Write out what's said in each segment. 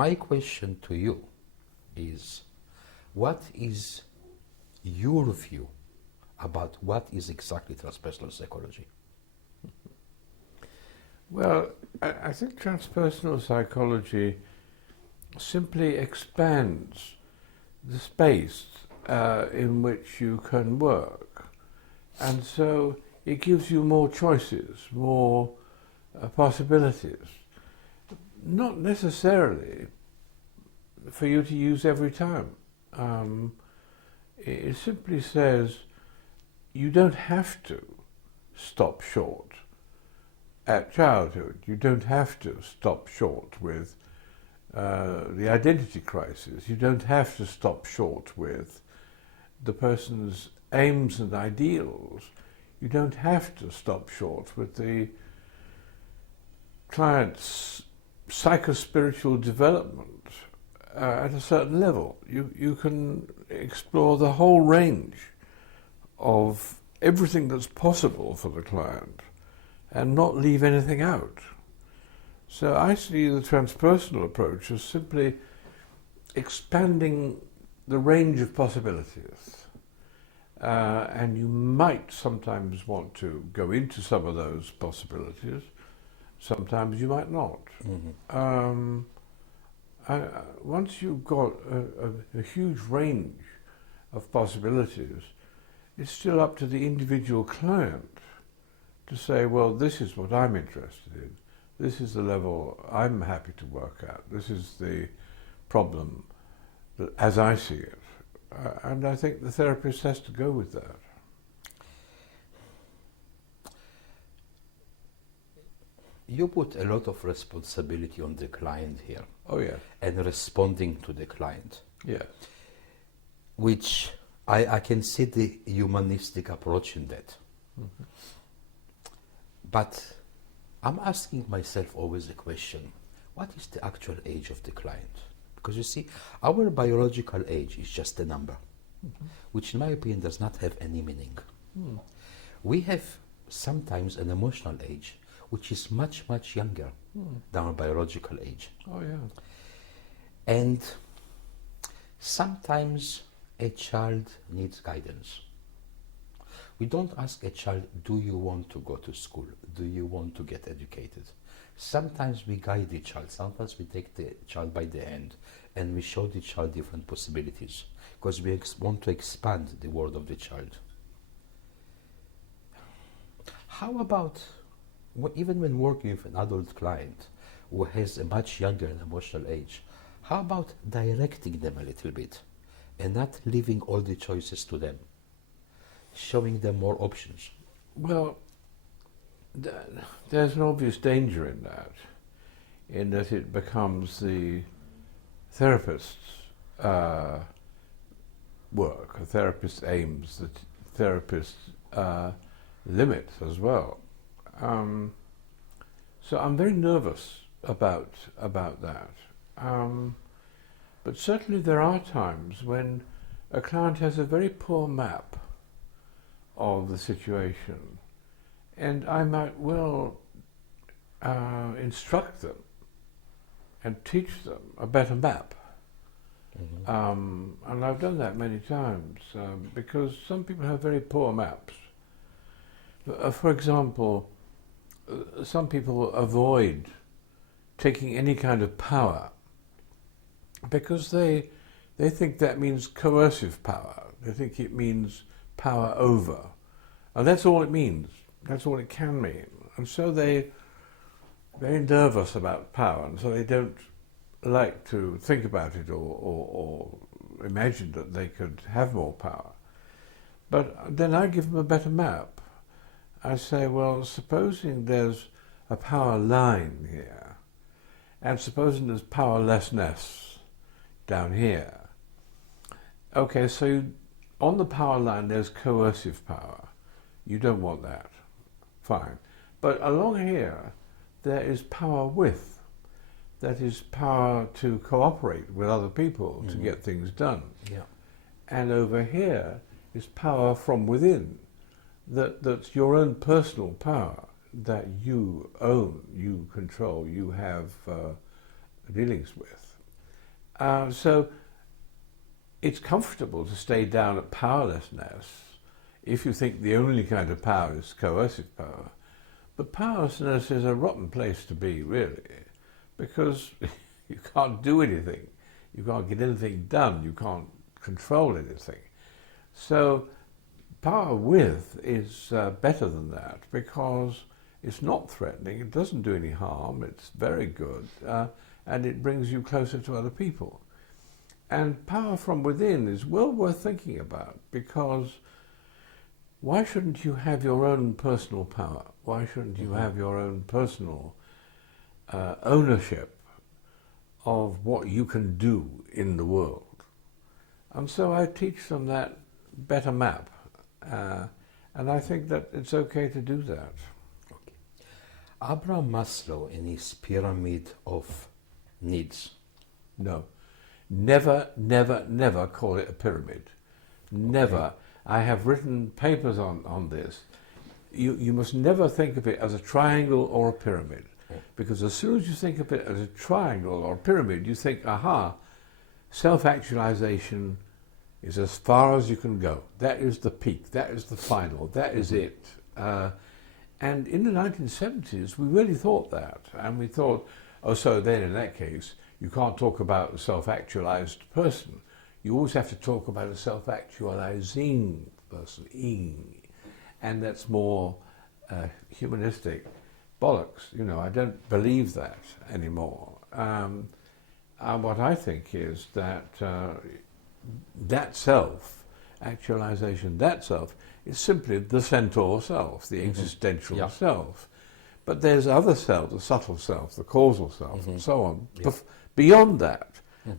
my question to you is, what is your view about what is exactly transpersonal psychology? Well, I think transpersonal psychology simply expands the space in which you can work. And so it gives you more choices, more possibilities. Not necessarily for you to use every time. It simply says you don't have to stop short at childhood. You don't have to stop short with the identity crisis. You don't have to stop short with the person's aims and ideals. You don't have to stop short with the client's psychospiritual development at a certain level. You can explore the whole range of everything that's possible for the client and not leave anything out. So I see the transpersonal approach as simply expanding the range of possibilities. And you might sometimes want to go into some of those possibilities, sometimes you might not. Mm-hmm. Once you've got a huge range of possibilities, it's still up to the individual client to say, well, this is what I'm interested in. This is the level I'm happy to work at. This is the problem that, as I see it. And I think the therapist has to go with that. You put a lot of responsibility on the client here. Oh, yeah. And responding to the client. Yes. Which I can see the humanistic approach in that. Mm-hmm. But I'm asking myself always a question: what is the actual age of the client? Because you see, our biological age is just a number, mm-hmm. which in my opinion does not have any meaning. Mm. We have sometimes an emotional age which is much, much younger than our biological age. Oh, yeah. And sometimes a child needs guidance. We don't ask a child, do you want to go to school? Do you want to get educated? Sometimes we guide the child. Sometimes we take the child by the hand and we show the child different possibilities because we want to expand the world of the child. How about, even when working with an adult client who has a much younger and emotional age, how about directing them a little bit and not leaving all the choices to them? Showing them more options. Well, there's an obvious danger in that it becomes the therapist's work, the therapist's aims, the therapist's limits as well. So I'm very nervous about that. But certainly there are times when a client has a very poor map of the situation, and I might well instruct them and teach them a better map. Mm-hmm. And I've done that many times because some people have very poor maps. For example, some people avoid taking any kind of power because they think that means coercive power. They think it means power over. And that's all it means. That's all it can mean. And so they're very nervous about power, and so they don't like to think about it or imagine that they could have more power. But then I give them a better map. I say, well, supposing there's a power line here, and supposing there's powerlessness down here. Okay, so on the power line there's coercive power. You don't want that. Fine. But along here there is power with. That is power to cooperate with other people to get things done. Yeah. And over here is power from within. That's your own personal power that you own, you control, you have dealings with. So it's comfortable to stay down at powerlessness if you think the only kind of power is coercive power. But powerlessness is a rotten place to be, really, because you can't do anything. You can't get anything done. You can't control anything. So power with is better than that because it's not threatening, it doesn't do any harm, it's very good, and it brings you closer to other people. And power from within is well worth thinking about, because why shouldn't you have your own personal power? Why shouldn't you have your own personal ownership of what you can do in the world? And so I teach them that better map. And I think that it's okay to do that. Okay. Abraham Maslow, in his pyramid of needs. No. Never, never, never call it a pyramid. Never. Okay. I have written papers on this. You must never think of it as a triangle or a pyramid. Because as soon as you think of it as a triangle or a pyramid, you think, aha, self-actualization is as far as you can go. That is the peak, that is the final, that is it. And in the 1970s, we really thought that. And we thought, oh, so then in that case, you can't talk about a self-actualized person. You always have to talk about a self-actualizing person, ing. And that's more humanistic bollocks. You know, I don't believe that anymore. And what I think is that that self-actualization, that self, is simply the centaur self, the existential self. But there's other self, the subtle self, the causal self, and so on, beyond that.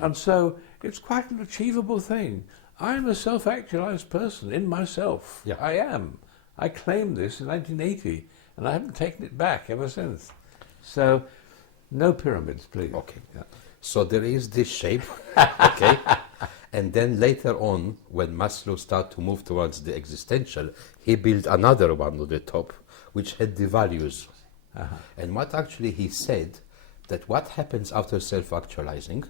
And so it's quite an achievable thing. I'm a self-actualized person in myself. I am. I claimed this in 1980, and I haven't taken it back ever since. So, no pyramids, please. Okay. So there is this shape, okay? And then later on, when Maslow started to move towards the existential, he built another one on the top, which had the values. And what actually he said, that what happens after self-actualizing,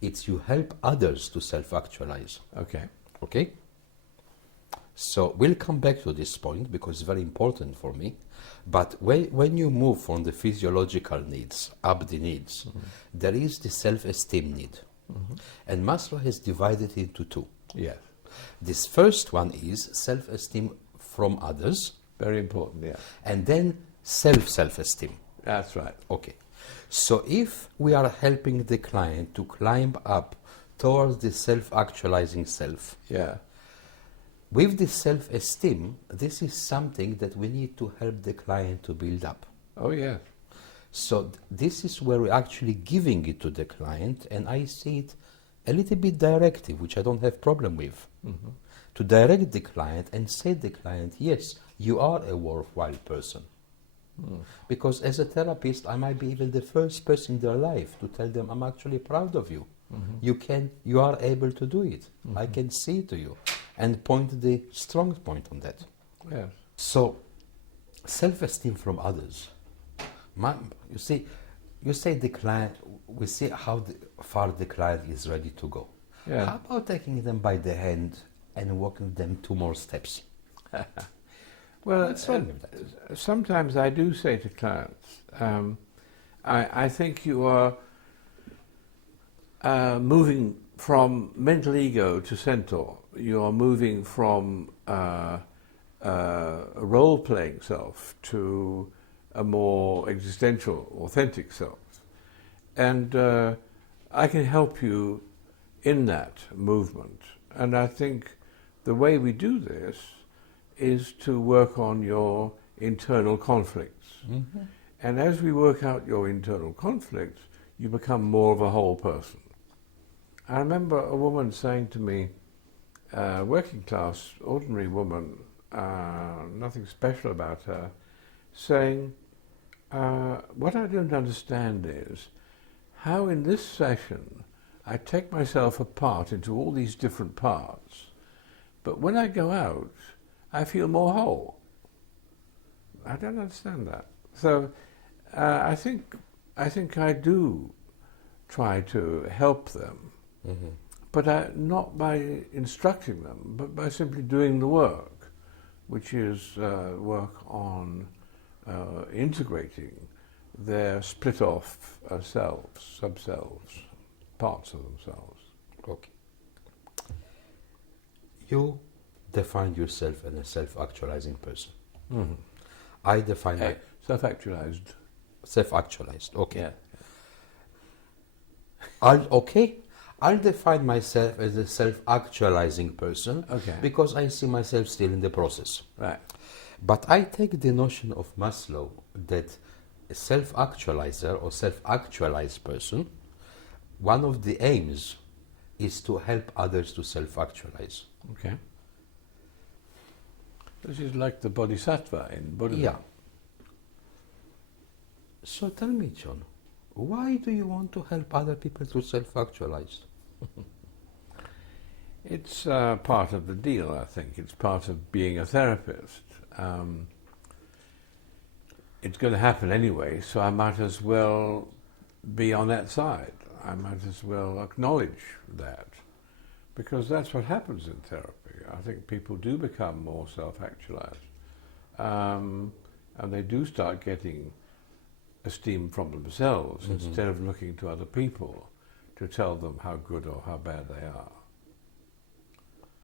it's you help others to self-actualize. Okay. Okay? So we'll come back to this point because it's very important for me. But when you move from the physiological needs up the needs, there is the self-esteem need. And Maslow has divided it into two. Yes. This first one is self-esteem from others. Very important, yeah. And then self-esteem. That's right. Okay. So if we are helping the client to climb up towards the self-actualizing self, with the self-esteem, this is something that we need to help the client to build up. Oh, yeah. So this is where we're actually giving it to the client, and I see it a little bit directive, which I don't have problem with. To direct the client and say to the client, yes, you are a worthwhile person. Because as a therapist, I might be even the first person in their life to tell them, I'm actually proud of you. You are able to do it. I can see to you. And point the strong point on that. Yes. So, self-esteem from others. You say the client, we see how far the client is ready to go. Yeah. How about taking them by the hand and walking them 2 more steps? Well, what's wrong with that? Sometimes I do say to clients, I think you are moving from mental ego to centaur. You are moving from a role-playing self to a more existential, authentic self. And I can help you in that movement. And I think the way we do this is to work on your internal conflicts. And as we work out your internal conflicts, you become more of a whole person. I remember a woman saying to me, working class, ordinary woman, nothing special about her, saying, what I don't understand is how in this session I take myself apart into all these different parts, but when I go out, I feel more whole. I don't understand that. So I think I do try to help them, but not by instructing them, but by simply doing the work, which is work on integrating their split off selves, subselves, parts of themselves. Okay. You define yourself as a self-actualizing person. I define Self-actualized. self-actualized. Okay. Yeah. I'll define myself as a self-actualizing person because I see myself still in the process. Right. But I take the notion of Maslow that a self-actualizer or self-actualized person, one of the aims is to help others to self-actualize. Okay. This is like the bodhisattva in Buddhism. Yeah. So tell me, John, why do you want to help other people to self-actualize? It's part of the deal, I think. It's part of being a therapist. It's going to happen anyway, so I might as well be on that side. I might as well acknowledge that, because that's what happens in therapy. I think people do become more self-actualized, and they do start getting esteem from themselves instead of looking to other people to tell them how good or how bad they are.